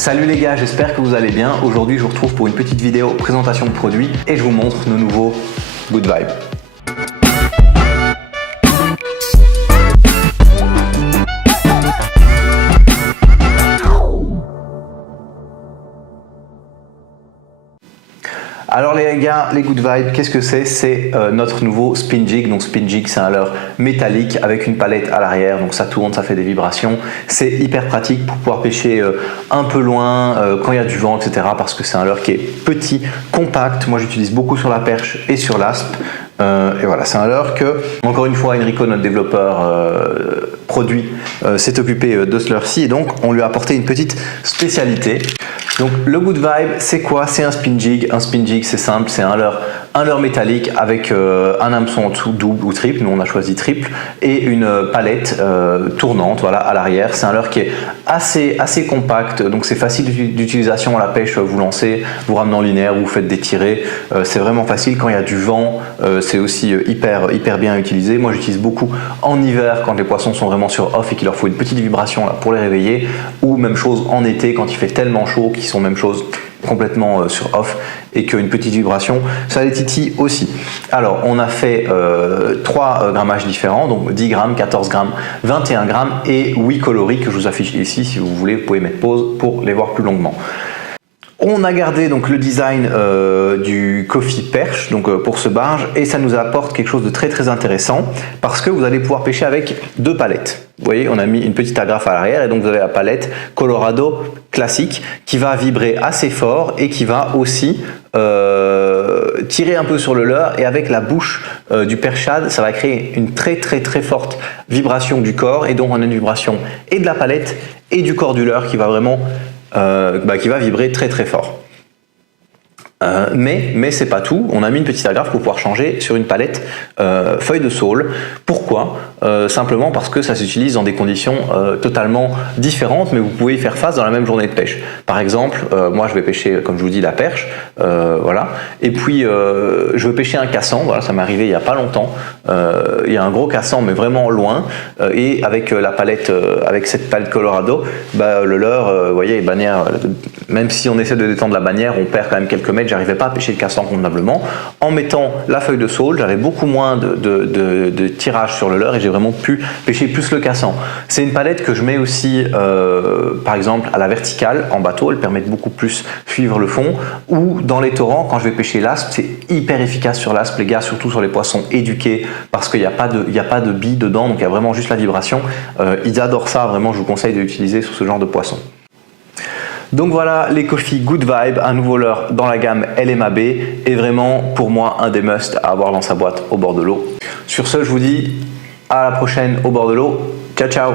Salut les gars, j'espère que vous allez bien. Aujourd'hui je vous retrouve pour une petite vidéo présentation de produits et je vous montre nos nouveaux Good Vibe. Alors les gars, les Good Vibes, qu'est-ce que c'est? C'est notre nouveau Spin Jig. Donc Spin Jig, c'est un leurre métallique avec une palette à l'arrière, donc ça tourne, ça fait des vibrations. C'est hyper pratique pour pouvoir pêcher un peu loin quand il y a du vent, etc. Parce que c'est un leurre qui est petit, compact. Moi j'utilise beaucoup sur la perche et sur l'aspe. Et voilà, c'est un leurre que, encore une fois, Enrico, notre développeur produit, s'est occupé de ce leurre-ci et donc on lui a apporté une petite spécialité. Donc le Good Vibe, c'est quoi? C'est un Spin Jig. Un Spin Jig, c'est simple, c'est un leurre métallique avec un hameçon en dessous, double ou triple. Nous on a choisi triple, et une palette tournante, voilà, à l'arrière. C'est un leurre qui est assez compact, donc c'est facile d'utilisation à la pêche. Vous lancez, vous ramenez en linéaire, vous faites des tirées. C'est vraiment facile quand il y a du vent. C'est aussi hyper bien utilisé. Moi j'utilise beaucoup en hiver quand les poissons sont vraiment sur off et qu'il leur faut une petite vibration là pour les réveiller, ou même chose en été quand il fait tellement chaud qu'ils sont même chose complètement sur off et qu'une petite vibration ça les titille aussi. Alors on a fait 3 grammages différents, donc 10 grammes, 14 grammes, 21 grammes et 8 coloris que je vous affiche ici. Si vous voulez, vous pouvez mettre pause pour les voir plus longuement. On a gardé donc le design du Coffee perche donc pour ce barge, et ça nous apporte quelque chose de très intéressant parce que vous allez pouvoir pêcher avec 2 palettes. Vous voyez, on a mis une petite agrafe à l'arrière et donc vous avez la palette Colorado classique qui va vibrer assez fort et qui va aussi tirer un peu sur le leurre, et avec la bouche du perchade ça va créer une très forte vibration du corps, et donc on a une vibration et de la palette et du corps du leurre qui va vraiment qui va vibrer très fort. Mais c'est pas tout, on a mis une petite agrafe pour pouvoir changer sur une palette feuille de saule. Pourquoi? Simplement parce que ça s'utilise dans des conditions totalement différentes, mais vous pouvez y faire face dans la même journée de pêche. Par exemple, moi je vais pêcher, comme je vous dis, la perche, voilà, et puis je veux pêcher un cassan. Voilà, ça m'est arrivé il y a pas longtemps. Il y a un gros cassan mais vraiment loin, et avec la palette, avec cette palette Colorado, le leurre, vous voyez, les bannières, même si on essaie de détendre la bannière, on perd quand même quelques mètres. J'arrivais pas à pêcher le cassan convenablement. En mettant la feuille de saule, j'avais beaucoup moins de tirage sur le leurre et j'ai vraiment pu pêcher plus le cassan. C'est une palette que je mets aussi par exemple à la verticale en bateau, elle permet de beaucoup plus suivre le fond, ou dans les torrents quand je vais pêcher l'aspe. C'est hyper efficace sur l'aspe les gars, surtout sur les poissons éduqués, parce qu'il n'y a pas de billes dedans, donc il y a vraiment juste la vibration. Ils adorent ça, vraiment je vous conseille de l'utiliser sur ce genre de poisson. Donc voilà les Coffee Good Vibe, un nouveau leurre dans la gamme LMAB, et vraiment pour moi un des must à avoir dans sa boîte au bord de l'eau. Sur ce, je vous dis à la prochaine au bord de l'eau. Ciao ciao.